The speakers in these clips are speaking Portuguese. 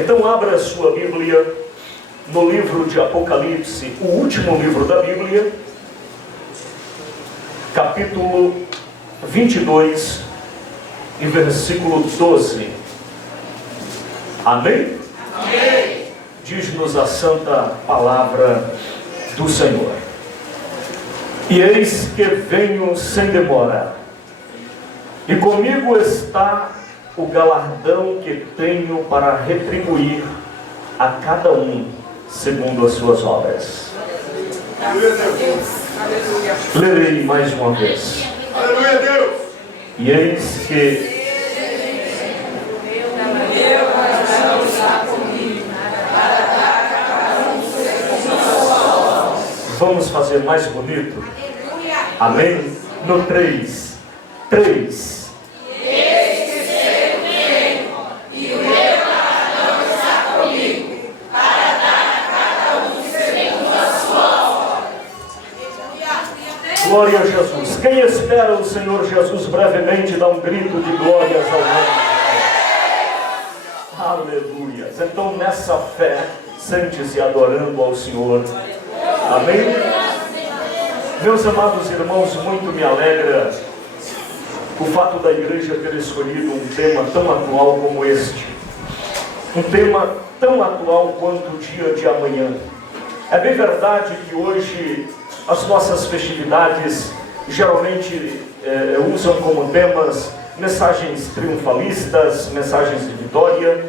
Então abra a sua Bíblia no livro de Apocalipse, o último livro da Bíblia, capítulo 22 e versículo 12. Amém? Amém. Diz-nos a santa palavra do Senhor. E eis que venho sem demora, e comigo está o galardão que tenho para retribuir a cada um segundo as suas obras. Aleluia. Lerei mais uma vez. Aleluia, Deus. E eis que vamos fazer mais bonito. Amém? No 3. 3. Glória a Jesus. Quem espera o Senhor Jesus brevemente dá um grito de glórias ao nome. Aleluia. Então nessa fé, sente-se adorando ao Senhor. Amém? Meus amados irmãos, muito me alegra o fato da igreja ter escolhido um tema tão atual como este. Um tema tão atual quanto o dia de amanhã. É bem verdade que hoje as nossas festividades geralmente usam como temas mensagens triunfalistas, mensagens de vitória,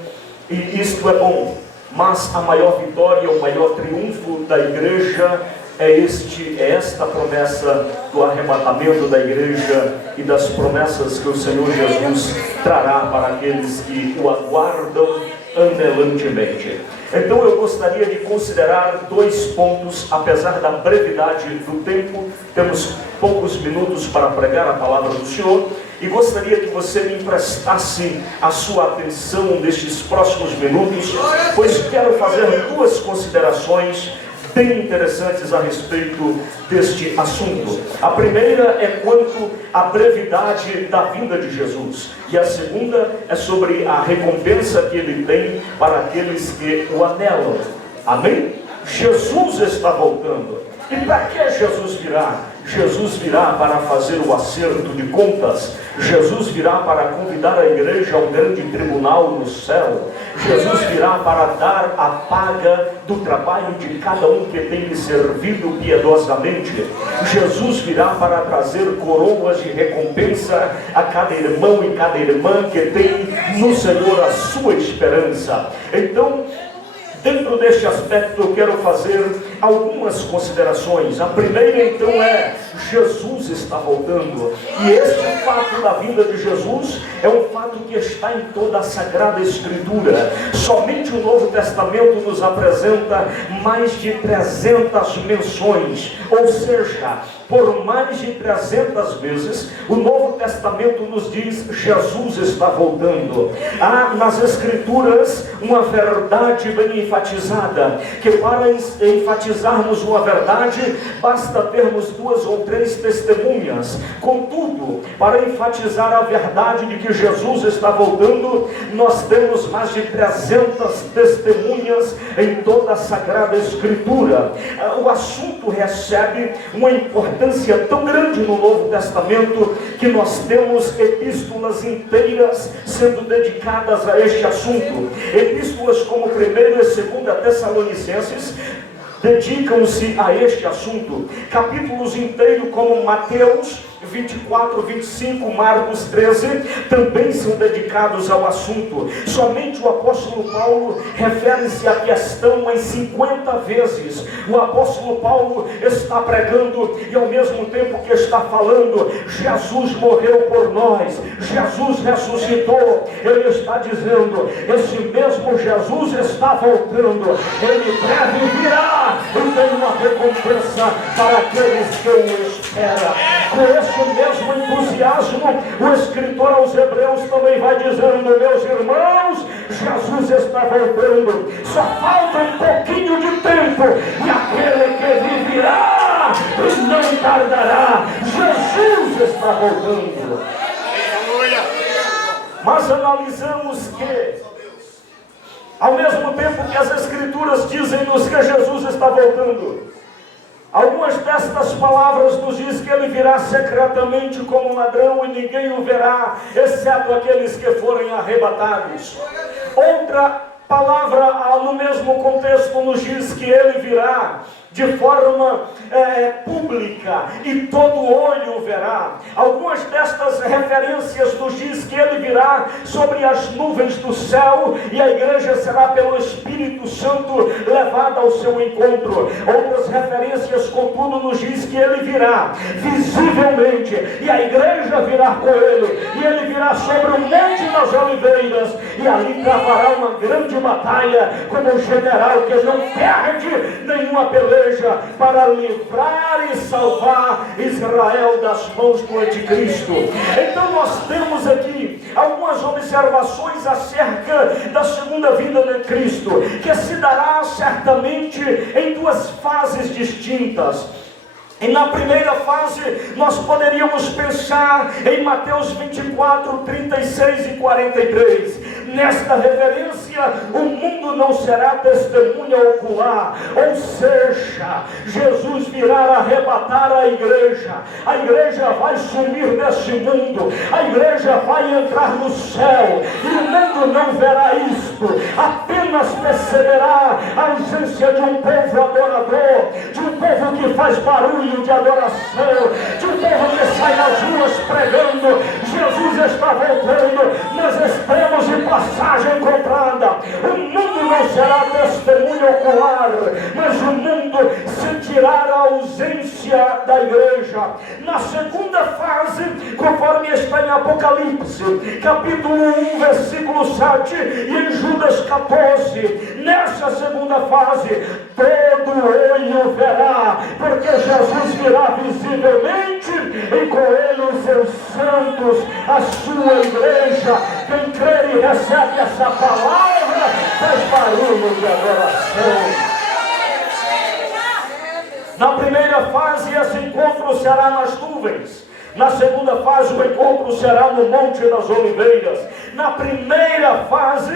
e isto é bom, mas a maior vitória, o maior triunfo da igreja é esta promessa do arrebatamento da igreja e das promessas que o Senhor Jesus trará para aqueles que o aguardam anelantemente. Então eu gostaria de considerar 2 pontos, apesar da brevidade do tempo. Temos poucos minutos para pregar a palavra do Senhor, e gostaria que você me emprestasse a sua atenção nestes próximos minutos, pois quero fazer 2 considerações bem interessantes a respeito deste assunto. A primeira é quanto à brevidade da vinda de Jesus, e a segunda é sobre a recompensa que ele tem para aqueles que o anelam. Amém? Jesus está voltando. E para que Jesus virá? Jesus virá para fazer o acerto de contas. Jesus virá para convidar a igreja a um grande tribunal no céu. Jesus virá para dar a paga do trabalho de cada um que tem lhe servido piedosamente. Jesus virá para trazer coroas de recompensa a cada irmão e cada irmã que tem no Senhor a sua esperança. Então, dentro deste aspecto eu quero fazer algumas considerações. A primeira então é: Jesus está voltando. E este fato da vinda de Jesus é um fato que está em toda a Sagrada Escritura. Somente o Novo Testamento nos apresenta mais de 300 menções. Ou seja, por mais de 300 vezes o Novo Testamento nos diz: Jesus está voltando. Há nas Escrituras uma verdade bem enfatizada, que para enfatizarmos uma verdade basta termos 2 ou 3 testemunhas. Contudo, para enfatizar a verdade de que Jesus está voltando, nós temos mais de 300 testemunhas em toda a Sagrada Escritura. O assunto recebe uma importância tão grande no Novo Testamento que nós temos epístolas inteiras sendo dedicadas a este assunto. Epístolas como 1ª e 2ª Tessalonicenses dedicam-se a este assunto. Capítulos inteiros como Mateus 24, 25, Marcos 13, também são dedicados ao assunto. Somente o apóstolo Paulo refere-se à questão umas 50 vezes. O apóstolo Paulo está pregando e ao mesmo tempo que está falando, Jesus morreu por nós, Jesus ressuscitou. Ele está dizendo: esse mesmo Jesus está voltando, ele breve virá e tem uma recompensa para aqueles que o esperam. Com esse mesmo entusiasmo, o escritor aos Hebreus também vai dizendo: meus irmãos, Jesus está voltando, só falta um pouquinho de tempo, e aquele que viverá e não tardará, Jesus está voltando. Mas analisamos que Ao mesmo tempo que as Escrituras dizem-nos que Jesus está voltando, algumas destas palavras nos diz que ele virá secretamente como um ladrão e ninguém o verá, exceto aqueles que forem arrebatados. Outra palavra no mesmo contexto nos diz que ele virá de forma pública e todo olho verá. Algumas destas referências nos diz que ele virá sobre as nuvens do céu e a igreja será pelo Espírito Santo levada ao seu encontro. Outras referências, contudo, nos diz que ele virá visivelmente e a igreja virá com ele, e ele virá sobre o Monte das Oliveiras e ali travará uma grande batalha como um general que não perde nenhuma peleja para livrar e salvar Israel das mãos do anticristo. Então nós temos aqui algumas observações acerca da segunda vinda de Cristo, que se dará certamente em duas fases distintas. E na primeira fase nós poderíamos pensar em Mateus 24, 36 e 43. Nesta referência, o mundo não será testemunha ocular, ou seja, Jesus virá arrebatar a igreja vai sumir deste mundo, a igreja vai entrar no céu, e o mundo não verá isto, apenas perceberá a ausência de um povo adorador, de um povo que faz barulho de adoração, de um povo que sai nas ruas pregando, Jesus está voltando, nós estaremos de passagem comprada. O mundo não será testemunha ocular, mas o mundo sentirá a ausência da igreja. Na segunda fase, conforme está em Apocalipse, capítulo 1, versículo 7, e em Judas 14, nessa segunda fase, todo olho verá, porque Jesus virá visivelmente, e com ele os seus santos, a sua igreja. Quem crê e recebe essa palavra, faz barulho de adoração. Na primeira fase, esse encontro será nas nuvens. Na segunda fase, o encontro será no Monte das Oliveiras. Na primeira fase,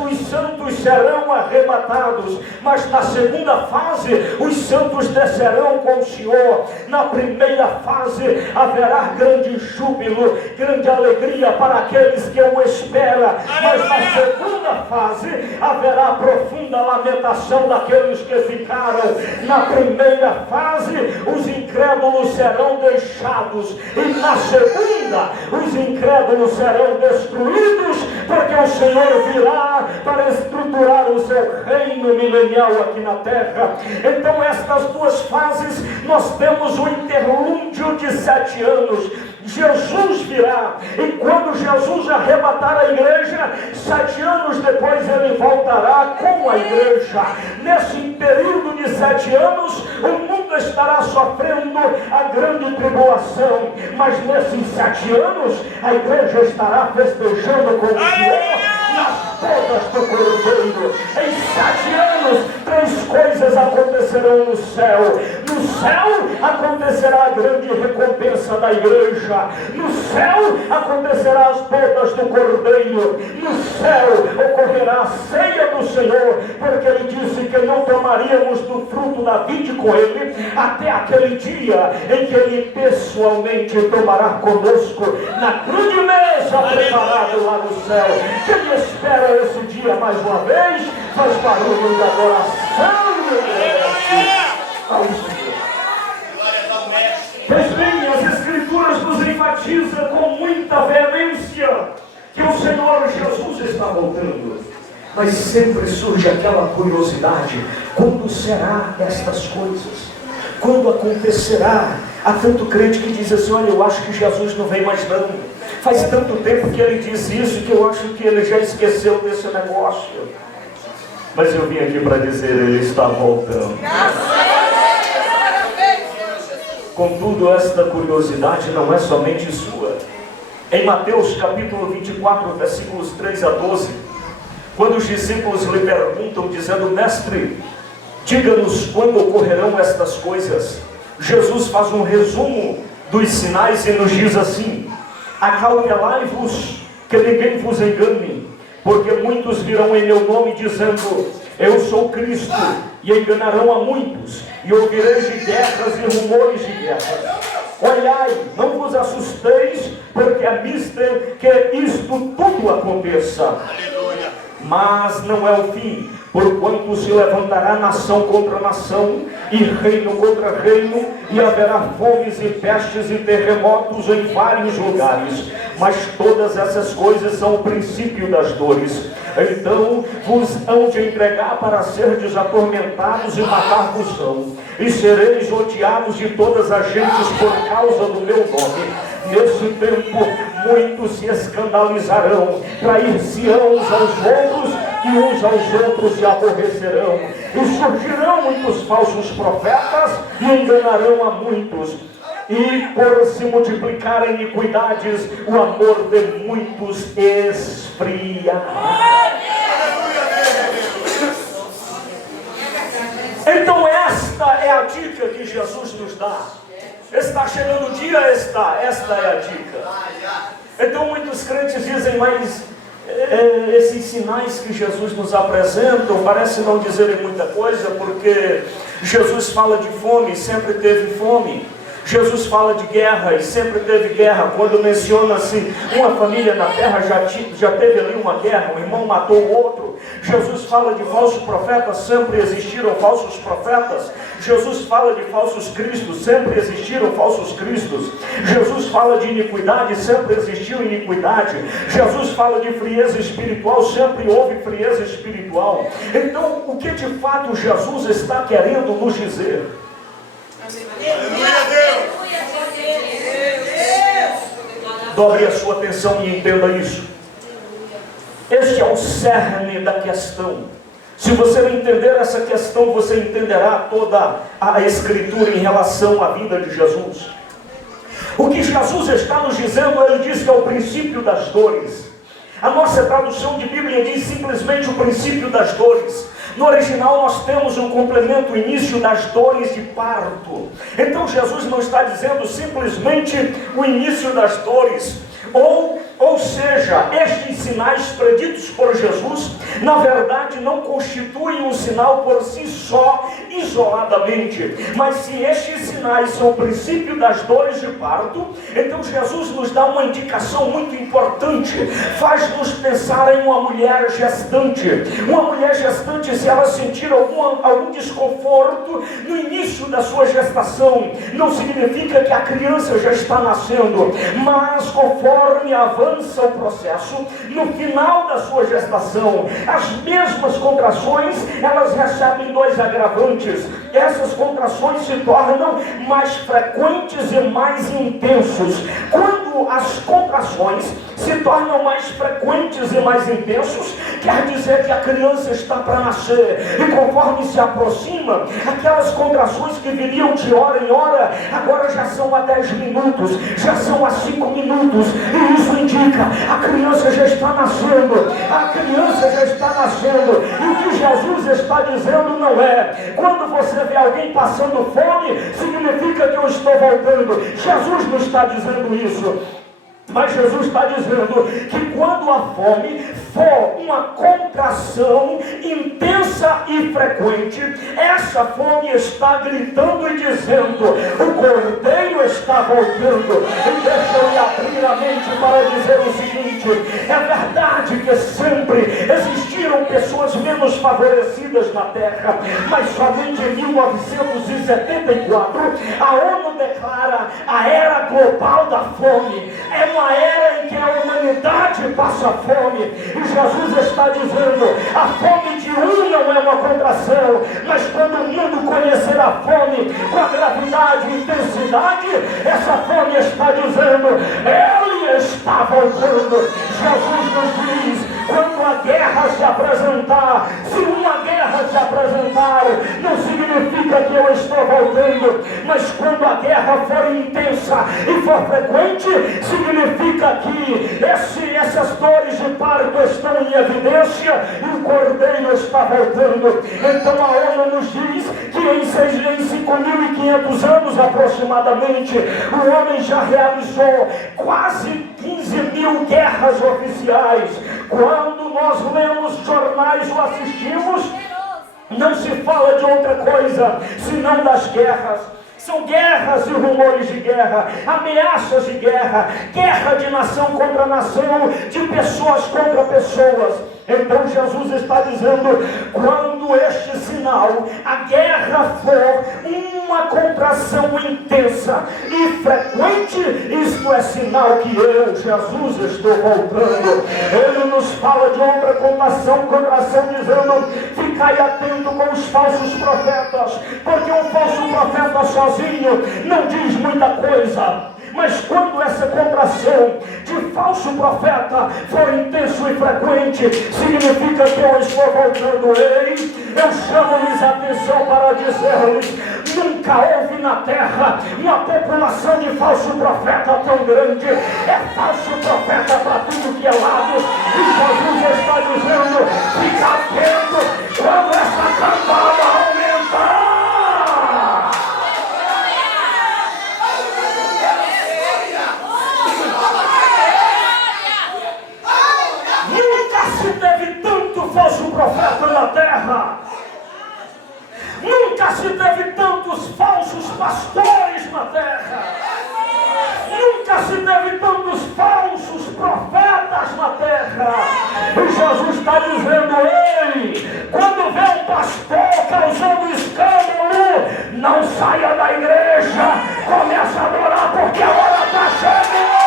os santos serão arrebatados. Mas na segunda fase, os santos descerão com o Senhor. Na primeira fase, haverá grande júbilo, grande alegria para aqueles que o esperam. Mas na segunda fase, haverá profunda lamentação daqueles que ficaram. Na primeira fase, os incrédulos serão deixados. E na segunda, os incrédulos serão destruídos, porque o Senhor virá para estruturar o seu reino milenial aqui na terra. Então estas duas fases, nós temos o interlúdio de 7 anos. Jesus virá, e quando Jesus arrebatar a igreja, 7 anos depois ele voltará com a igreja. Nesse período de 7 anos, o mundo estará sofrendo a grande tribulação, mas nesses 7 anos, a igreja estará festejando com o Senhor nas bodas do Cordeiro. Em 7 anos, 3 coisas acontecerão no céu. No céu acontecerá a grande recompensa da igreja. No céu acontecerá as bodas do Cordeiro. No céu ocorrerá a ceia do Senhor, porque ele disse que não tomaríamos do fruto da vide com ele até aquele dia em que ele pessoalmente tomará conosco na grande mesa preparada lá no céu. Quem espera esse dia mais uma vez, faz barulho de adoração e agradece ao Senhor. Pois bem, as Escrituras nos enfatizam com muita veemência que o Senhor Jesus está voltando. Mas sempre surge aquela curiosidade: quando será estas coisas? Quando acontecerá? Há tanto crente que diz assim: olha, eu acho que Jesus não vem mais não. Faz tanto tempo que ele disse isso que eu acho que ele já esqueceu desse negócio. Mas eu vim aqui para dizer, ele está voltando. Contudo, esta curiosidade não é somente sua. Em Mateus capítulo 24, versículos 3 a 12, quando os discípulos lhe perguntam, dizendo: mestre, diga-nos quando ocorrerão estas coisas, Jesus faz um resumo dos sinais e nos diz assim: acautelai-vos que ninguém vos engane, Porque muitos virão em meu nome dizendo, eu sou Cristo, e enganarão a muitos, e ouvireis de guerras e rumores de guerras. Olhai, não vos assusteis, porque é mister que isto tudo aconteça. Mas não é o fim, porquanto se levantará nação contra nação, e reino contra reino, e haverá fomes e pestes e terremotos em vários lugares. Mas todas essas coisas são o princípio das dores. Então vos hão de entregar para serdes atormentados e matar-vos-ão, e sereis odiados de todas as gentes por causa do meu nome. Nesse tempo muitos se escandalizarão, trair-se-ão uns aos outros, e uns aos outros se aborrecerão, e surgirão muitos falsos profetas, e enganarão a muitos. E por se multiplicarem iniquidades, o amor de muitos esfriará. Então esta é a dica que Jesus nos dá. Está chegando o dia, esta é a dica. Então muitos crentes dizem, mas esses sinais que Jesus nos apresenta parece não dizerem muita coisa, porque Jesus fala de fome, sempre teve fome. Jesus fala de guerra e sempre teve guerra. Quando menciona-se uma família na terra, já teve ali uma guerra, um irmão matou o outro. Jesus fala de falsos profetas, sempre existiram falsos profetas. Jesus fala de falsos cristos, sempre existiram falsos cristos. Jesus fala de iniquidade, sempre existiu iniquidade. Jesus fala de frieza espiritual, sempre houve frieza espiritual. Então, o que de fato Jesus está querendo nos dizer? Dobre a sua atenção e entenda isso. Este é o cerne da questão. Se você não entender essa questão, você entenderá toda a Escritura em relação à vida de Jesus. O que Jesus está nos dizendo, ele diz que é o princípio das dores. A nossa tradução de Bíblia diz simplesmente o princípio das dores. No original nós temos um complemento, o início das dores de parto. Então Jesus não está dizendo simplesmente o início das dores. Ou seja, estes sinais preditos por Jesus, na verdade não constituem um sinal por si só, isoladamente. Mas se estes sinais são o princípio das dores de parto, então Jesus nos dá uma indicação muito importante. Faz-nos pensar em uma mulher gestante. Uma mulher gestante, se ela sentir algum desconforto no início da sua gestação, não significa que a criança já está nascendo, mas conforme avança o processo, no final da sua gestação, as mesmas contrações, elas recebem dois agravantes. Essas contrações se tornam mais frequentes e mais intensos. Quando as contrações se tornam mais frequentes e mais intensos, quer dizer que a criança está para nascer. E conforme se aproxima, aquelas contrações que viriam de hora em hora, agora já são a 10 minutos, já são a 5 minutos. E isso indica, a criança já está nascendo. A criança já está nascendo. E o que Jesus está dizendo não é, quando você vê alguém passando fome, significa que eu estou voltando. Jesus não está dizendo isso. Mas Jesus está dizendo que quando a fome for uma contração intensa e frequente, essa fome está gritando e dizendo, o Cordeiro está voltando. E deixa eu lhe abrir a mente para dizer o seguinte, é verdade que sempre existiram pessoas menos favorecidas na Terra, mas somente em 1974 a ONU declara a era global da fome. É uma era em que a humanidade passa fome. E Jesus está dizendo, a fome de um não é uma contração, mas quando o mundo conhecer a fome com a gravidade e intensidade, essa fome está dizendo, ele está voltando. Jesus nos diz, quando a guerra se apresentar, se uma guerra se apresentar, não significa que eu estou voltando, mas quando a guerra for intensa e for frequente, significa que essas dores de parto estão em evidência e o Cordeiro está voltando. Então a ONU nos diz que em 5.500 anos aproximadamente, o homem já realizou quase 15 mil guerras oficiais, Quando nós lemos jornais ou assistimos, não se fala de outra coisa senão das guerras. São guerras e rumores de guerra, ameaças de guerra, guerra de nação contra nação, de pessoas contra pessoas. Então Jesus está dizendo, quando este sinal, a guerra for uma contração intensa e frequente, isto é sinal que eu, Jesus, estou voltando. Ele nos fala de outra contração, dizendo, ficai atento com os falsos profetas, porque um falso profeta sozinho não diz muita coisa. Mas quando essa contração de falso profeta for intenso e frequente, significa que eu estou voltando. Ei, eu chamo-lhes a atenção para dizer-lhes, nunca houve na terra uma população de falso profeta tão grande. É falso profeta para tudo que é lado. E Jesus está dizendo, fica atento quando essa cambada aumentar. Falso profeta na terra. Nunca se teve tantos falsos pastores na terra. Nunca se teve tantos falsos profetas na terra. E Jesus está dizendo, ei, quando vê um pastor causando escândalo, não saia da igreja, comece a adorar, porque a hora está chegando.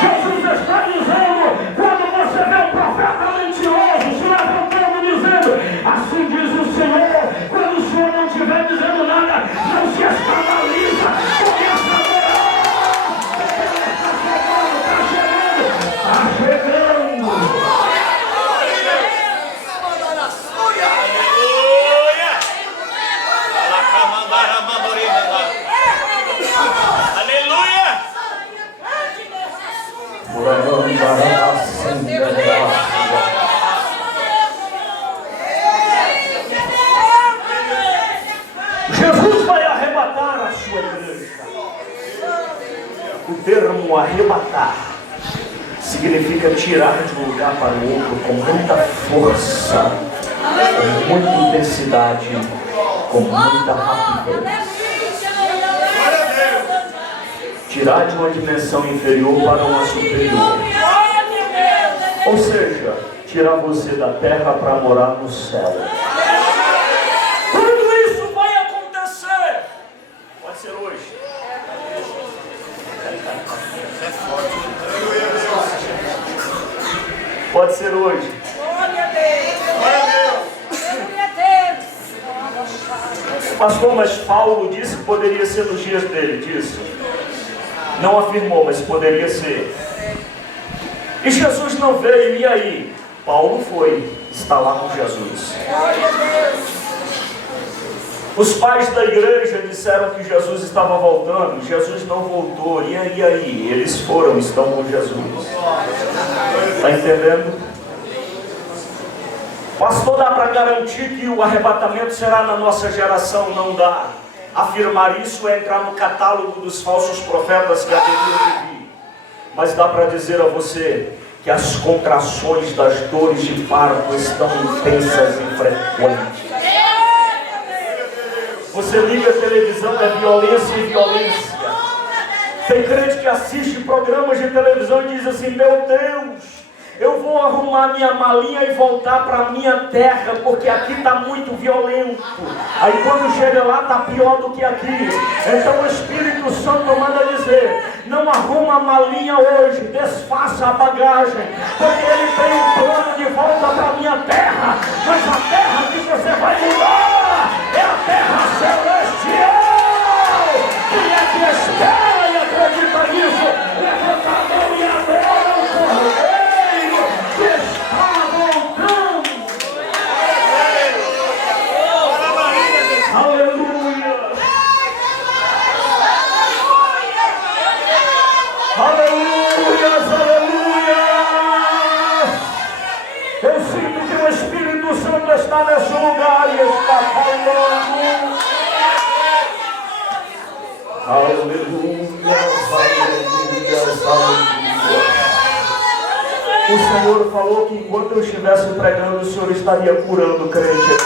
Jesus está dizendo, quando você vê um profeta mentiroso se levantando dizendo, assim diz o Senhor, quando o Senhor não estiver dizendo nada, não se escandaliza, começa a adorar, está chegando. Jesus vai arrebatar a sua igreja. O termo arrebatar significa tirar de um lugar para o outro com muita força, com muita intensidade, com muita rapidez. Tirar de uma dimensão inferior para uma superior. Ou seja, tirar você da terra para morar no céu. Quando isso vai acontecer? Pode ser hoje. Pode ser hoje. Pastor, mas Paulo disse que poderia ser nos dias dele, disse. Não afirmou, mas poderia ser. E Jesus não veio, e aí? Paulo foi, está lá com Jesus. Os pais da igreja disseram que Jesus estava voltando, Jesus não voltou, e aí? Eles foram, estão com Jesus. Está entendendo? Pastor, dá para garantir que o arrebatamento será na nossa geração? Não dá. Afirmar isso é entrar no catálogo dos falsos profetas que haveriam de vir. Mas dá para dizer a você que as contrações das dores de parto estão intensas e frequentes. Você liga a televisão, é violência e violência. Tem crente que assiste programas de televisão e diz assim, meu Deus, eu vou arrumar minha malinha e voltar para a minha terra, porque aqui está muito violento. Aí quando chega lá está pior do que aqui. Então o Espírito Santo manda dizer, não arruma a malinha hoje, desfaça a bagagem, porque ele tem um plano de volta para a minha terra. Mas a terra que você vai mudar é a terra celestial. Quem é que espera e acredita nisso? Levanta a mão e adora o Cordeiro que está voltando. Aleluia. Aleluia, aleluia. Eu sinto que o Espírito Santo está nesse lugar e está falando. Aleluia, aleluia, aleluia. O Senhor falou que enquanto eu estivesse pregando, o Senhor estaria curando o crente.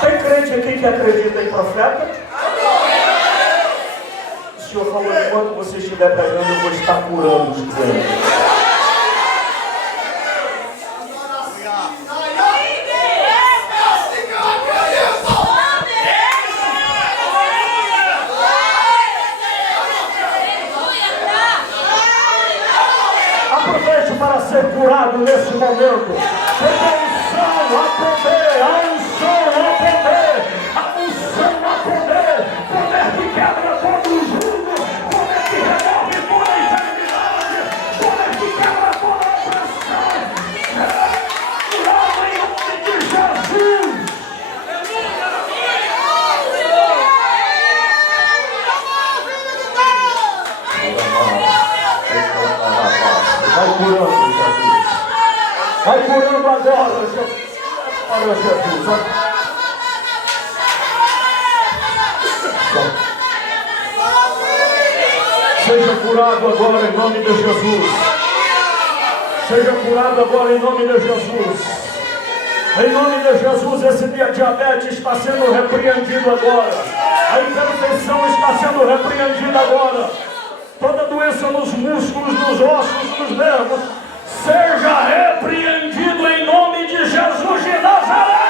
Tem crente aqui que acredita em profeta? O Senhor falou, enquanto você estiver pregando, eu vou estar curando os crentes. Para ser curado nesse momento, porque a unção a poder, a unção a poder, a unção a poder, poder que quebra todo o jugo, poder que remove toda a enfermidade, poder que quebra toda a opressão, curado em nome de Jesus. Vai curando, Jesus. Vai curando agora, Jesus. Para Jesus. Seja curado agora em nome de Jesus. Seja curado agora em nome de Jesus. Em nome de Jesus, esse diabetes está sendo repreendido agora. A hipertensão está sendo repreendida agora. Toda doença nos músculos, nos ossos, nos nervos, seja repreendido em nome de Jesus de Nazaré.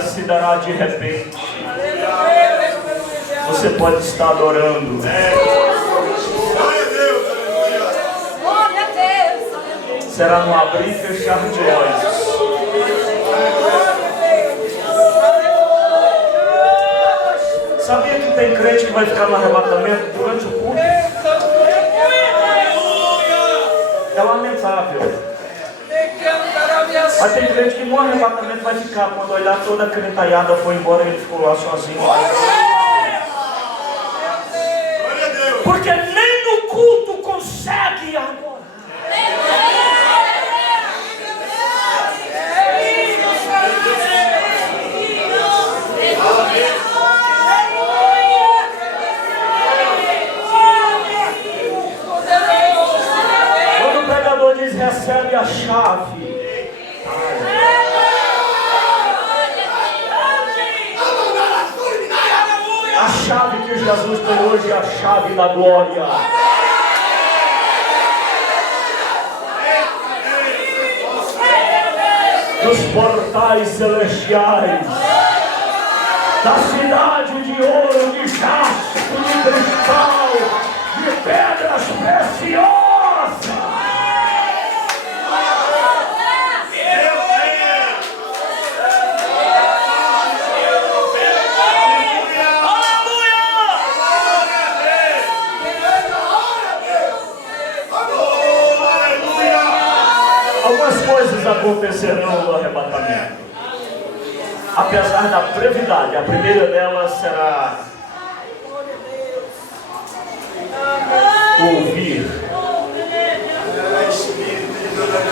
Se dará de repente. Você pode estar adorando. Será no abrir e fechar de olhos. Sabia que tem crente que vai ficar no arrebatamento durante o culto? É lamentável. Mas tem crente que no arrebatamento vai ficar, quando olhar toda a crentaiada foi embora e ele ficou lá sozinho. Porque nem no culto consegue agora. Quando o pregador diz recebe a chave, a chave que Jesus tem hoje é a chave da glória. Dos portais celestiais, da cidade de ouro, de jaspe, de cristal, de pedras preciosas. Algumas coisas acontecerão no arrebatamento. Apesar da brevidade, a primeira delas será ouvir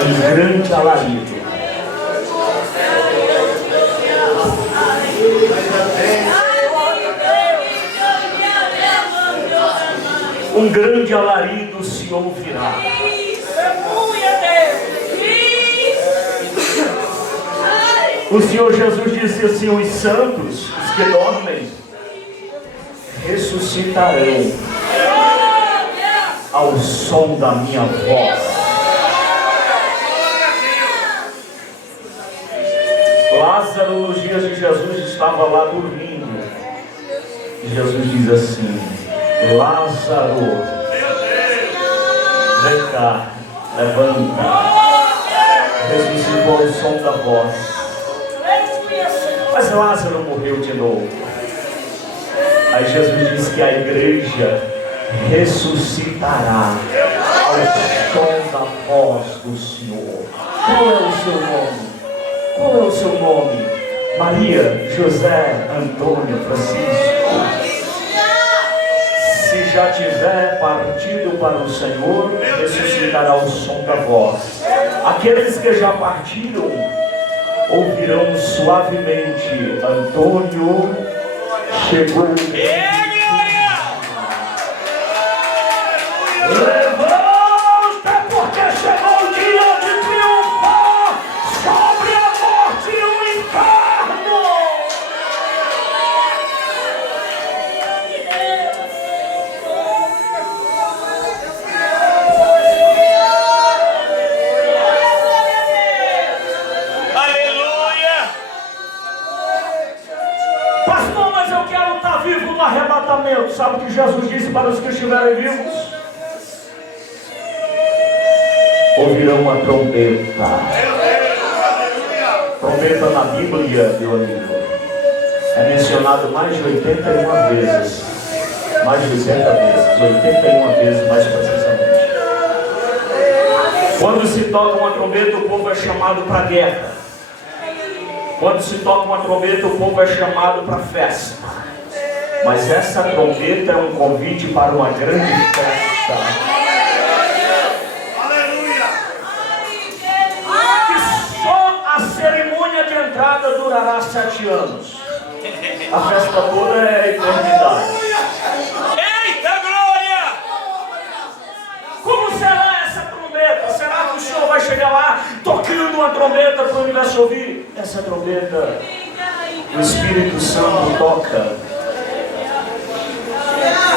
um grande alarido. Um grande alarido se ouvirá. O Senhor Jesus disse assim: os santos, os que dormem, ressuscitarão ao som da minha voz. Lázaro, nos dias de Jesus, estava lá dormindo. E Jesus diz assim: Lázaro, vem cá, levanta. Ressuscitou ao som da voz. Mas Lázaro morreu de novo. Aí Jesus diz que a igreja ressuscitará ao som da voz do Senhor. Qual é o seu nome? Qual é o seu nome? Maria, José, Antônio, Francisco. Se já tiver partido para o Senhor, ressuscitará o som da voz. Aqueles que já partiram ouvirão suavemente: Antônio chegou. Levanta, porque chegou o dia de triunfar sobre a morte e o inferno. Aleluia! Pastor, mas eu quero estar vivo no arrebatamento. Sabe o que Jesus disse para os que estiverem vivos? Ouvirão uma trombeta. Trombeta na Bíblia, meu amigo, é mencionado mais de 81 vezes. Mais de 80 vezes. 81 vezes, mais precisamente. Quando se toca uma trombeta, o povo é chamado para a guerra. Quando se toca uma trombeta, o povo é chamado para a festa. Mas essa trombeta é um convite para uma grande festa. A cerimônia de entrada durará 7 anos. A festa toda é a eternidade. Eita glória! Como será essa trombeta? Será que o Senhor vai chegar lá tocando uma trombeta para o universo ouvir? Essa trombeta, o Espírito Santo toca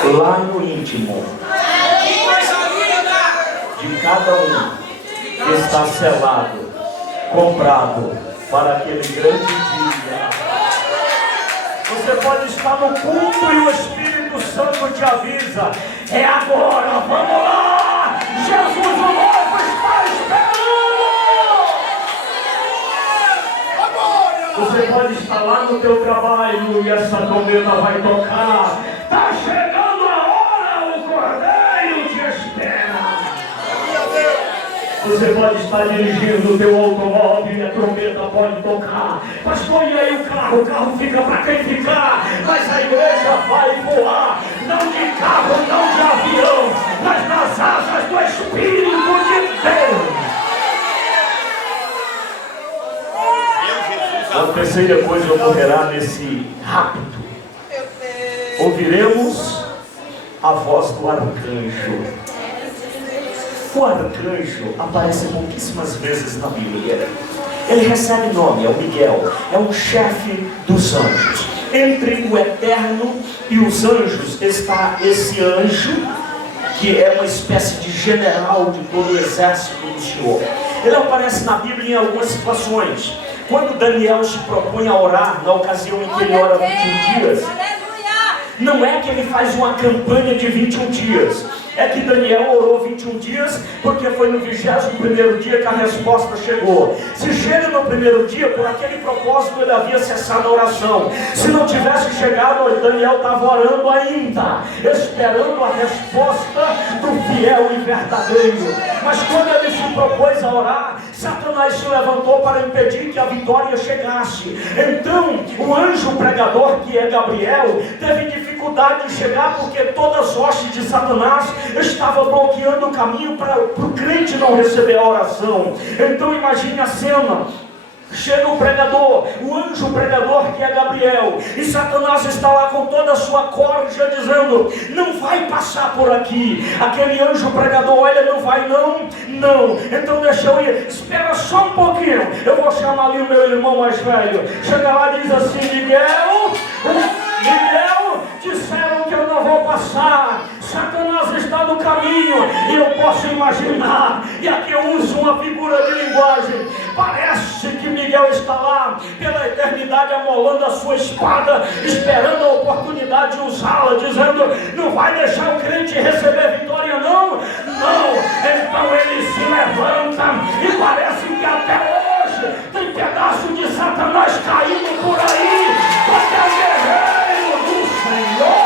lá no íntimo de cada um que está selado, comprado para aquele grande dia. Você pode estar no culto e o Espírito Santo te avisa: é agora, vamos lá, Jesus o noivo está esperando. Você pode estar lá no teu trabalho e essa trombeta vai tocar: está chegando a hora, o Cordeiro te espera. Você pode estar dirigindo o teu automóvel e a trombeta pode tocar. Pastor, e aí o carro fica para quem ficar. Mas a igreja vai voar, não de carro, não de avião, mas nas asas do Espírito de Deus. A terceira coisa ocorrerá nesse rapto. Ouviremos a voz do arcanjo. O arcanjo aparece pouquíssimas vezes na Bíblia. Ele recebe nome, é o Miguel, é um chefe dos anjos. Entre o eterno e os anjos está esse anjo, que é uma espécie de general de todo o exército do Senhor. Ele aparece na Bíblia em algumas situações. Quando Daniel se propõe a orar, na ocasião em que ele ora 21 dias, não é que ele faz uma campanha de 21 dias. É que Daniel orou 21 dias, porque foi no 21º dia que a resposta chegou. Se chega no primeiro dia, por aquele propósito ele havia cessado a oração. Se não tivesse chegado, Daniel estava orando ainda, esperando a resposta do fiel e verdadeiro. Mas quando ele se propôs a orar, Satanás se levantou para impedir que a vitória chegasse. Então, o anjo pregador, que é Gabriel, teve dificuldade de chegar, porque todas as hostes de Satanás estava bloqueando o caminho para o crente não receber a oração. Então imagine a cena: Chega o pregador, o anjo pregador que é Gabriel, e Satanás está lá com toda a sua corja dizendo: não vai passar por aqui. Aquele anjo pregador: olha, não vai não, não, então deixa eu ir, espera só um pouquinho, eu vou chamar ali o meu irmão mais velho. Chega lá e diz assim: Miguel, disseram que eu não vou passar, Satanás está no caminho. E eu posso imaginar, e aqui eu uso uma figura de linguagem, parece que Miguel está lá pela eternidade amolando a sua espada, esperando a oportunidade de usá-la, dizendo: não vai deixar o crente receber vitória não, não. Então ele se levanta e parece que até hoje tem pedaço de Satanás caindo por aí, porque é guerreiro do Senhor.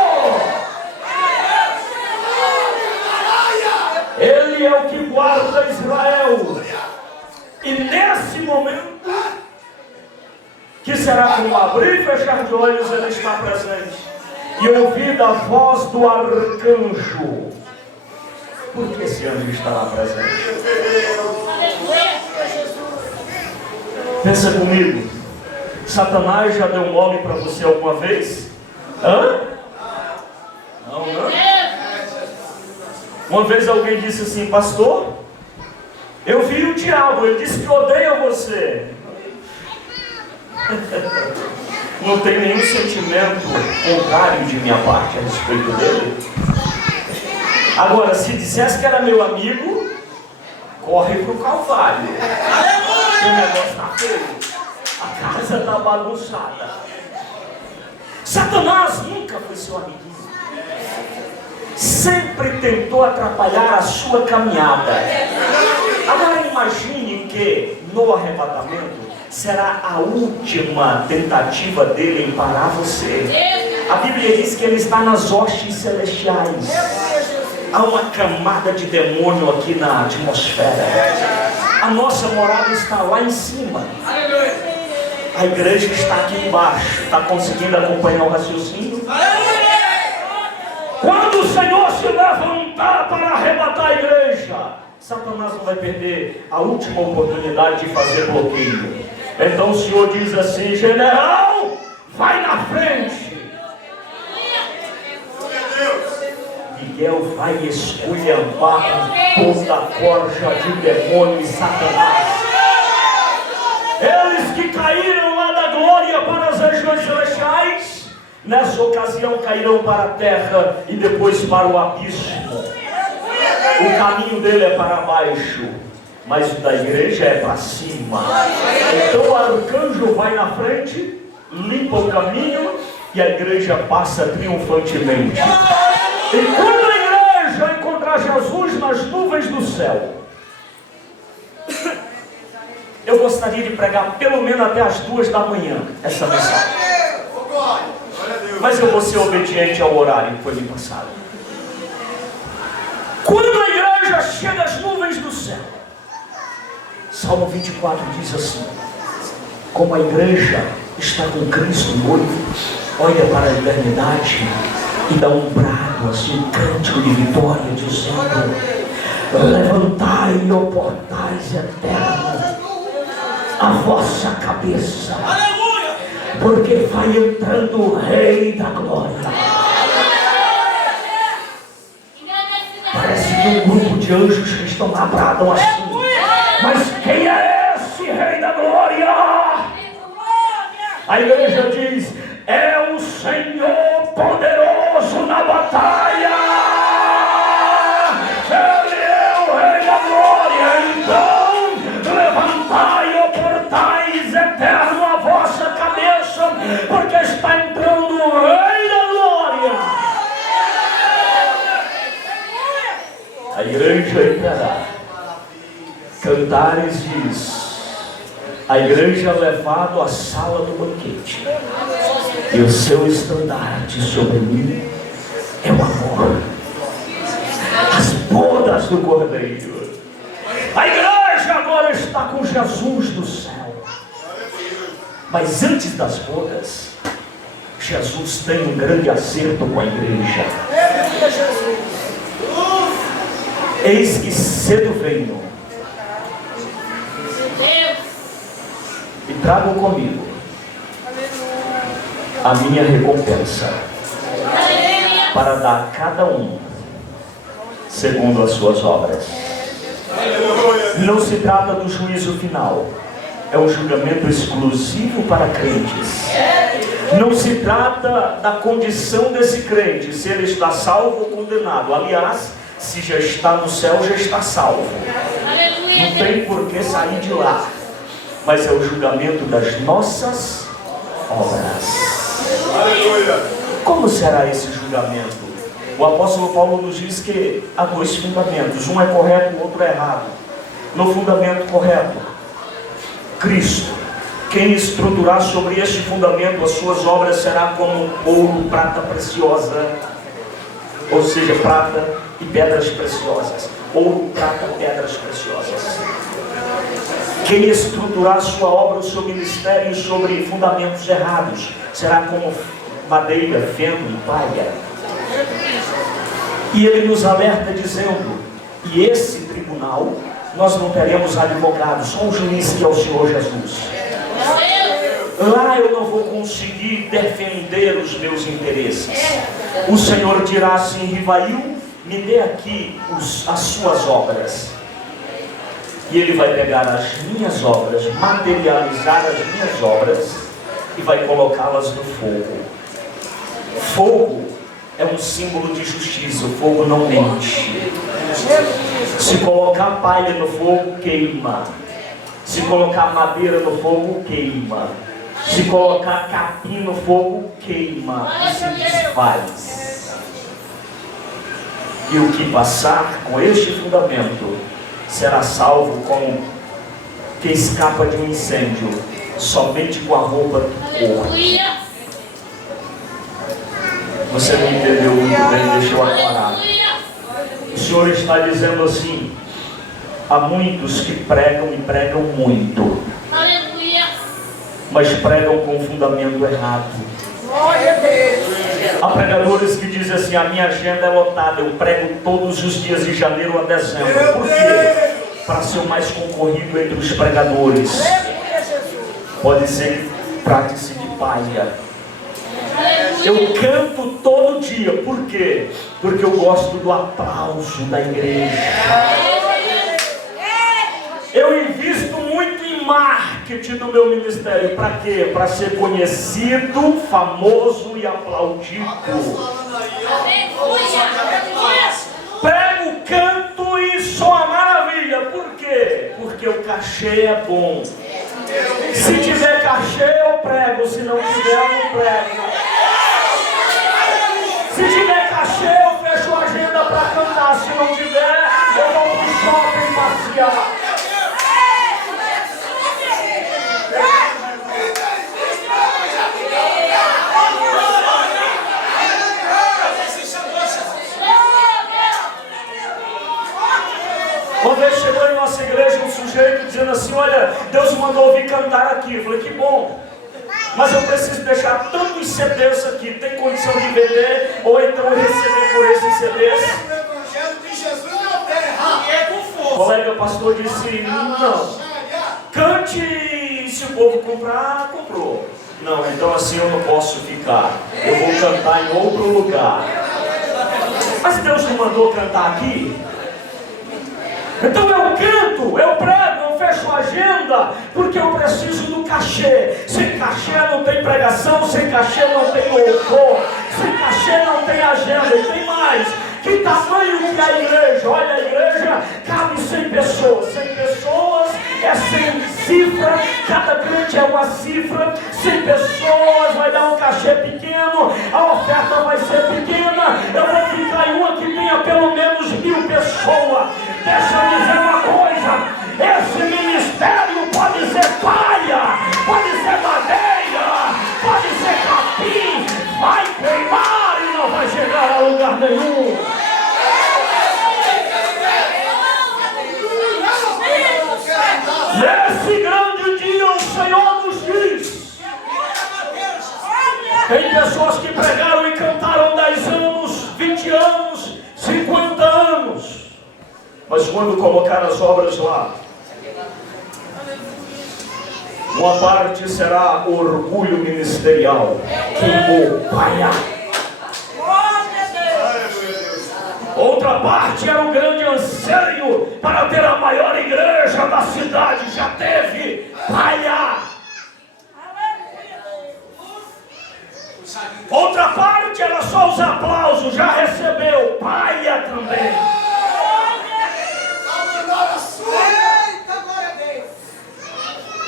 Ele é o que guarda Israel. E nesse momento, que será como abrir e fechar de olhos, ele está presente. E ouvir a voz do arcanjo. Por que esse anjo estará presente? Pensa comigo. Satanás já deu mole para você alguma vez? Hã? Não, não? Uma vez alguém disse assim: pastor, eu vi o diabo, ele disse que odeia você. Não tem nenhum sentimento contrário de minha parte a respeito dele. Agora, se dissesse que era meu amigo, corre para o Calvário. O negócio está feio, a casa está bagunçada. Satanás nunca foi seu amiguinho, sempre tentou atrapalhar a sua caminhada. Agora imagine que no arrebatamento será a última tentativa dele em parar você. A Bíblia diz que ele está nas hostes celestiais. Há uma camada de demônio aqui na atmosfera. A nossa morada está lá em cima. A igreja está aqui embaixo. Está conseguindo acompanhar o raciocínio? Quando o Senhor se levantar para arrebatar a igreja, Satanás não vai perder a última oportunidade de fazer bloqueio. Então o Senhor diz assim: general, vai na frente. Miguel vai esculhambar toda a corja de demônio e Satanás. Eles que caíram lá da glória para as regiões celestiais, nessa ocasião cairão para a terra e depois para o abismo. O caminho dele é para baixo, mas o da igreja é para cima. Então o arcanjo vai na frente, limpa o caminho e a igreja passa triunfantemente. E quando a igreja encontrar Jesus nas nuvens do céu, eu gostaria de pregar pelo menos até as 2 da manhã essa mensagem. Mas eu vou ser obediente ao horário que foi me passado. Quando a igreja chega às nuvens do céu, Salmo 24 diz assim: como a igreja está com Cristo noivo, olha para a eternidade e dá um brado, assim, um cântico de vitória, dizendo: levantai, ó portais eternos, a vossa cabeça, porque vai entrando o Rei da Glória. Parece que um grupo de anjos que estão lá bradam assim: mas quem é esse Rei da Glória? A igreja diz: é o Senhor poderoso na batalha. Ele é o Rei da Glória. Então levantai, ó portais eternos, a vossa cabeça, porque está entrando o Rei da Glória. A igreja entrará. Cantares diz: a igreja é levado à sala do banquete, e o seu estandarte sobre mim é o amor, as bodas do Cordeiro. A igreja agora está com Jesus no céu, mas antes das bodas, Jesus tem um grande acerto com a igreja. Eis que cedo venho, e trago comigo a minha recompensa para dar a cada um segundo as suas obras. Não se trata do juízo final, é um julgamento exclusivo para crentes. Não se trata da condição desse crente, se ele está salvo ou condenado. Aliás, se já está no céu, já está salvo. Não tem por que sair de lá. Mas é o julgamento das nossas obras. Como será esse julgamento? O apóstolo Paulo nos diz que há dois fundamentos. Um é correto, o outro é errado. No fundamento correto, Cristo. Quem estruturar sobre este fundamento as suas obras será como ouro, prata preciosa. Ou seja, prata e pedras preciosas. Ouro, prata, pedras preciosas. Quem estruturar a sua obra, o seu ministério sobre fundamentos errados, será como madeira, feno e palha. E ele nos alerta dizendo, e esse tribunal, nós não teremos advogado, só um juiz que é o Senhor Jesus. Lá eu não vou conseguir defender os meus interesses. O Senhor dirá assim, Rivail, me dê aqui as suas obras. E Ele vai pegar as minhas obras, materializar as minhas obras e vai colocá-las no fogo. Fogo é um símbolo de justiça, o fogo não mente. Se colocar palha no fogo, queima. Se colocar madeira no fogo, queima. Se colocar capim no fogo, queima e se desfaz. E o que passar com este fundamento será salvo como que escapa de um incêndio, somente com a roupa do corpo. Você não entendeu muito bem, deixa eu aclarar. O Senhor está dizendo assim, há muitos que pregam e pregam muito, mas pregam com fundamento errado. Há pregadores que dizem assim, a minha agenda é lotada, eu prego todos os dias de janeiro a dezembro. Por quê? Para ser o mais concorrido entre os pregadores. Pode ser que trate-se de palha. Eu canto todo dia, por quê? Porque eu gosto do aplauso da igreja. Eu invisto muito em marketing no meu ministério. Para quê? Para ser conhecido, famoso e aplaudido. Prego, canto e sou a maravilha. Por quê? Porque o cachê é bom. Se tiver cachê eu prego, se não tiver eu não prego. Se tiver cachê eu fecho a agenda para cantar, se não tiver eu vou pro shopping passear. Uma vez chegou em nossa igreja um sujeito dizendo assim, olha, Deus mandou vir cantar aqui. Eu falei, que bom, mas eu preciso deixar tantos CDs aqui, tem condição de vender, ou então receber por esses CDs? O evangelho de Jesus na terra. E é com força. O colega pastor disse, não, cante e se o povo comprar, comprou. Não, então assim eu não posso ficar, eu vou cantar em outro lugar. Mas Deus não mandou cantar aqui? Então eu canto, eu prego, eu fecho a agenda, porque eu preciso do cachê. Sem cachê não tem pregação, sem cachê não tem louvor, sem cachê não tem agenda. E tem mais, que tamanho que é a igreja? Olha, a igreja cabe 100 pessoas, 100 pessoas é 100 cifra, cada crente é uma cifra, 100 pessoas vai dar um cachê pequeno, a oferta vai ser pequena, eu vou ficar em uma que tenha pelo menos 1000 pessoas. Deixa eu dizer uma coisa, esse ministério pode ser palha, pode ser madeira, pode ser capim, vai queimar e não vai chegar a lugar nenhum. Nesse grande dia o Senhor nos diz, tem pessoas que pregaram e cantaram 10 anos, 20 anos, 50 anos, mas quando colocar as obras lá, Uma parte será orgulho ministerial. Queimou, paia. Outra parte era o grande anseio para ter a maior igreja da cidade. Já teve, paia. Outra parte era só os aplausos. Já recebeu, paia também.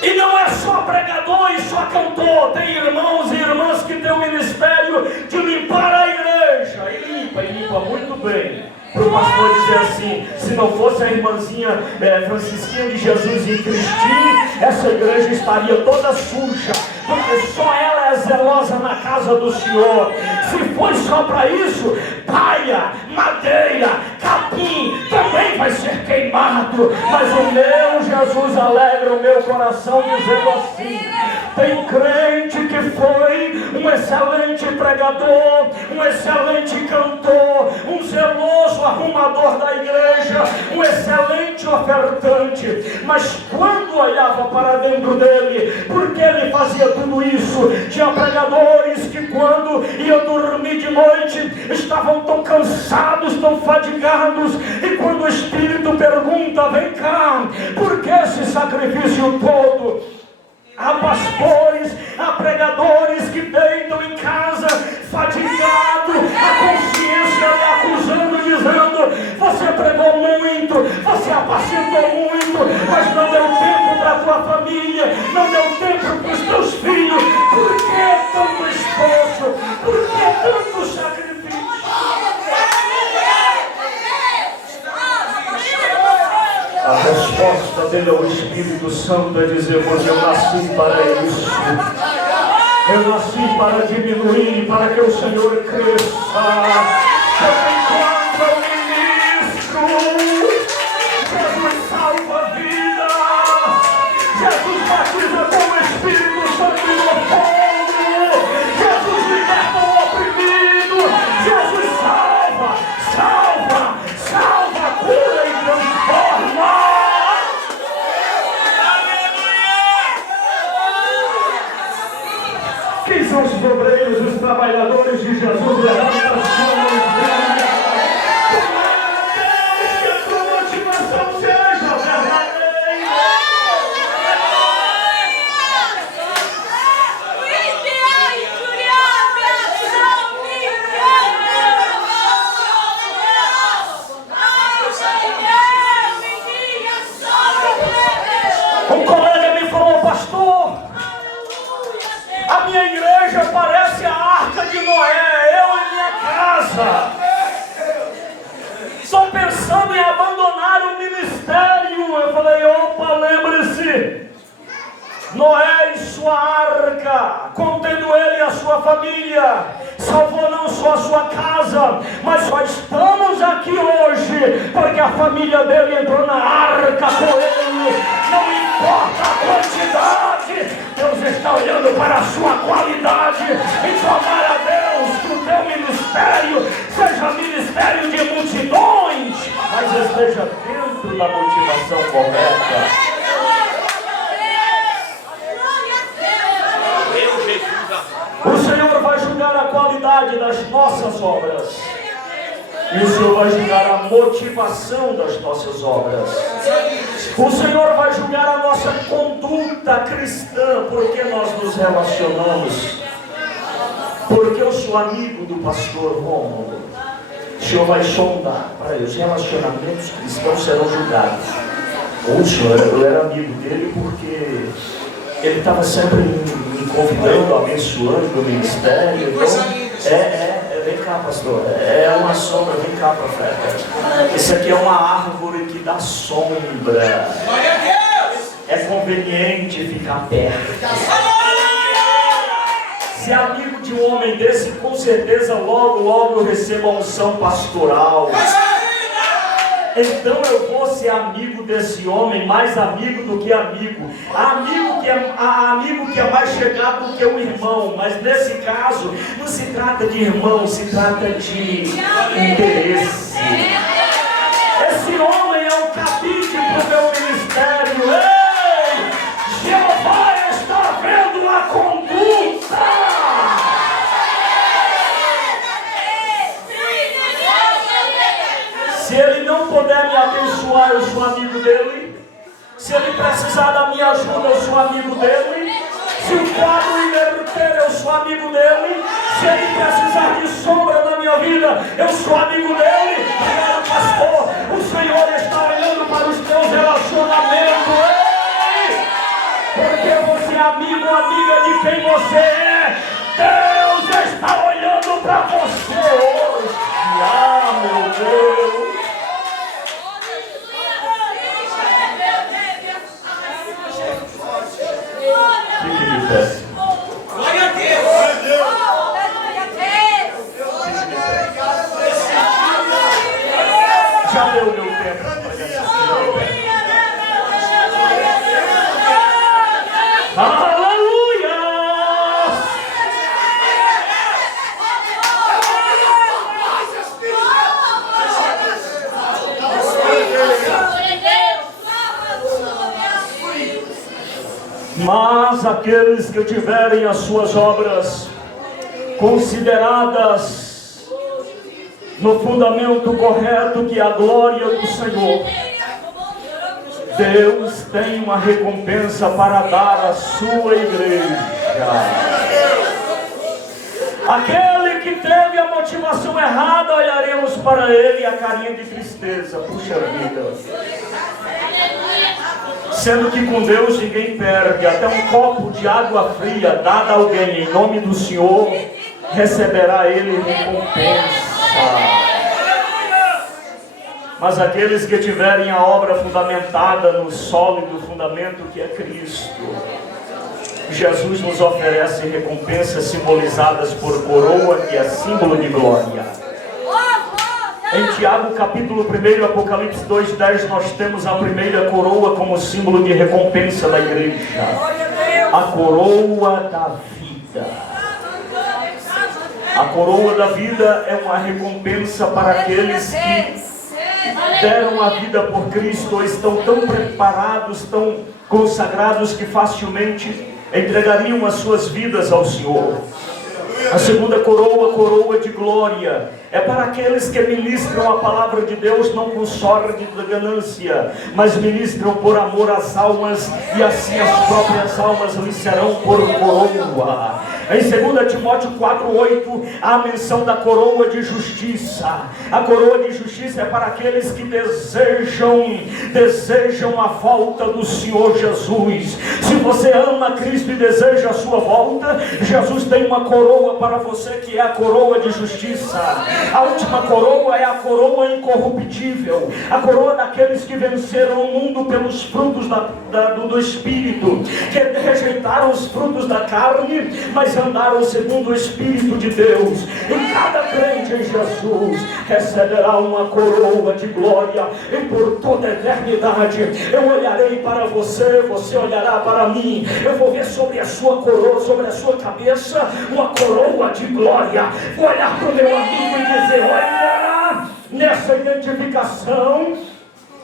E não é só pregador e só cantor. Tem irmãos e irmãs que têm o ministério de limpar a igreja. E limpa muito bem. Para o pastor dizer assim: se não fosse a irmãzinha Francisquinha de Jesus e Cristine, essa igreja estaria toda suja, porque só ela é zelosa na casa do Senhor. Se for só para isso, palha, madeira, capim também vai ser queimado. Mas o meu Jesus alegra o meu coração dizendo assim: tem crente que foi um excelente pregador, um excelente cantor, um zeloso arrumador da igreja, um excelente ofertante, mas quando olhava para dentro dele, porque ele fazia tudo isso? Tinha pregadores que quando iam dormir de noite estavam tão cansados, tão fadigados, e quando o Espírito pergunta: vem cá, por que esse sacrifício todo? Há pastores, há pregadores que deitam em casa fadigado, a consciência lhe acusando, dizendo: você pregou muito, você apacentou muito, mas não deu tempo para a tua família, não deu tempo para os teus filhos. Por que tanto esforço? Por que tanto sacrifício? A resposta dele ao Espírito Santo é dizer: porque eu nasci para isso. Eu nasci para diminuir, para que o Senhor cresça. Enquanto eu ministro, Jesus salva vidas. Jesus batiza com o Espírito Santo e no fogo. Jesus liberta o oprimido. Jesus salva, cura e transforma. Quem são os obreiros, os trabalhadores de Jesus? Levanta as suas mãos. Deus, que a tua motivação seja verdadeira. Um colega me falou: pastor, a minha igreja parece a arca de Noé, eu e minha casa. Estou pensando em abandonar o ministério. Eu falei: opa, lembre-se, Noé e sua arca, contendo ele e a sua família, salvou não só a sua casa, mas só estamos aqui hoje porque a família dele entrou na arca com ele. Não importa a quantidade, Deus está olhando para a sua qualidade. E tomara a Deus que o teu ministério seja ministério de multidões, mas esteja dentro da motivação correta. O Senhor vai julgar a qualidade das nossas obras, e o Senhor vai julgar a motivação das nossas obras. O Senhor vai julgar a nossa conduta cristã, porque nós nos relacionamos. Porque eu sou amigo do pastor Rômulo. O Senhor vai sondar para os relacionamentos cristãos serão julgados. O Senhor, eu era amigo dele porque ele estava sempre me convidando, abençoando o ministério. Então, vem cá, pastor, é uma sombra, vem cá, profeta. Esse aqui é uma árvore que dá sombra. É conveniente ficar perto. Se é amigo de um homem desse, com certeza logo eu recebo a unção pastoral. Então eu vou ser amigo desse homem, mais amigo do que amigo. Amigo que é mais chegado do que um irmão. Mas nesse caso, não se trata de irmão, se trata de interesse. Esse homem é um cabide para o meu ministério. Ei, Jeová está dele. Se ele precisar da minha ajuda, eu sou amigo dele. Se o quadro inverter, eu sou amigo dele. Se ele precisar de sombra na minha vida, eu sou amigo dele. Agora, pastor, o Senhor está olhando para os teus relacionamentos. Ei! Porque você é amigo ou amiga de quem você é. Deus está olhando para você hoje. Ah, meu Deus. Fique de pé. Glória a Deus. Já deu o meu tempo. Aleluia! Mas aqueles que tiverem as suas obras consideradas no fundamento correto, que é a glória do Senhor, Deus tem uma recompensa para dar à sua igreja. Aquele que teve a motivação errada, olharemos para ele e a carinha de tristeza. Puxa vida. Sendo que com Deus ninguém perde. Até um copo de água fria dada a alguém em nome do Senhor, receberá ele recompensa. Mas aqueles que tiverem a obra fundamentada no sólido fundamento que é Cristo, Jesus nos oferece recompensas simbolizadas por coroa, que é símbolo de glória. Em Tiago capítulo 1, Apocalipse 2:10, nós temos a primeira coroa como símbolo de recompensa da igreja. A coroa da vida. A coroa da vida é uma recompensa para aqueles que deram a vida por Cristo, ou estão tão preparados, tão consagrados, que facilmente entregariam as suas vidas ao Senhor. A segunda coroa, coroa de glória, é para aqueles que ministram a palavra de Deus não com sorte de ganância, mas ministram por amor às almas, e assim as próprias almas lhes serão por coroa. Em 2 Timóteo 4:8, há a menção da coroa de justiça. A coroa de justiça é para aqueles que desejam a volta do Senhor Jesus. Se você ama Cristo e deseja a sua volta, Jesus tem uma coroa para você, que é a coroa de justiça. A última coroa é a coroa incorruptível, a coroa daqueles que venceram o mundo pelos frutos do Espírito, que rejeitaram os frutos da carne, mas andaram segundo o Espírito de Deus. E cada crente em Jesus receberá uma coroa de glória, e por toda a eternidade eu olharei para você, você olhará para mim. Eu vou ver sobre a sua coroa, sobre a sua cabeça, uma coroa de glória. Vou olhar para o meu amigo e dizer: olha, nessa identificação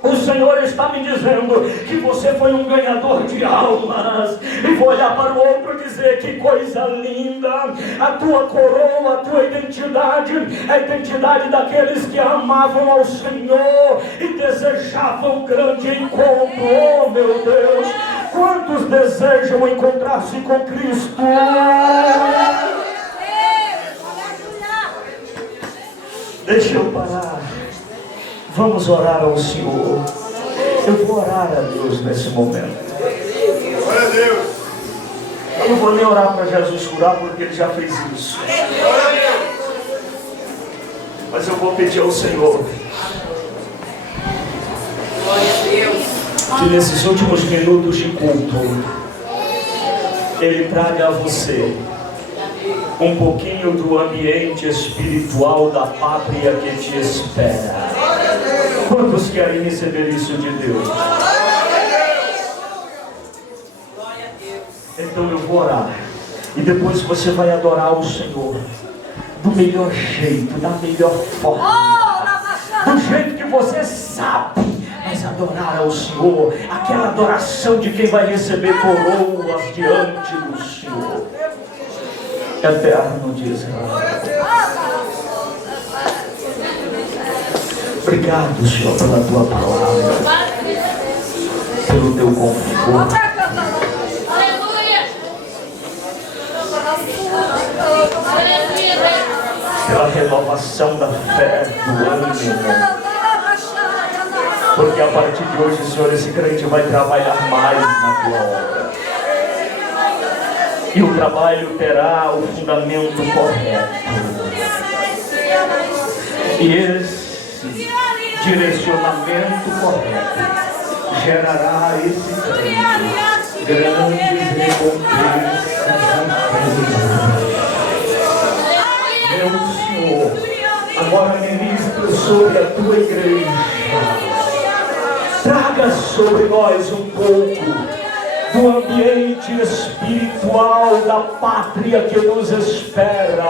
o Senhor está me dizendo que você foi um ganhador de almas. E vou olhar para o outro e dizer: que coisa linda, a tua coroa, a tua identidade, a identidade daqueles que amavam ao Senhor e desejavam um grande encontro. Oh meu Deus, quantos desejam encontrar-se com Cristo? Deixa eu parar. Vamos orar ao Senhor. Eu vou orar a Deus nesse momento. Glória a Deus. Eu não vou nem orar para Jesus curar, porque Ele já fez isso. Mas eu vou pedir ao Senhor que nesses últimos minutos de culto Ele traga a você um pouquinho do ambiente espiritual da pátria que te espera. Quantos querem receber isso de Deus? Então eu vou orar, e depois você vai adorar o Senhor do melhor jeito, da melhor forma, do jeito que você sabe. Mas adorar ao Senhor, aquela adoração de quem vai receber coroas diante do Senhor. Eterno de Israel. Obrigado, Senhor, pela tua palavra. pelo teu conforto. Pela renovação da fé, do ânimo. Porque a partir de hoje, Senhor, esse crente vai trabalhar mais na tua obra. E o trabalho terá o fundamento correto. E esse direcionamento correto gerará esse crente grandes recompensas. Meu Senhor, agora ministra sobre a tua igreja. Traga sobre nós um pouco do ambiente espiritual da pátria que nos espera.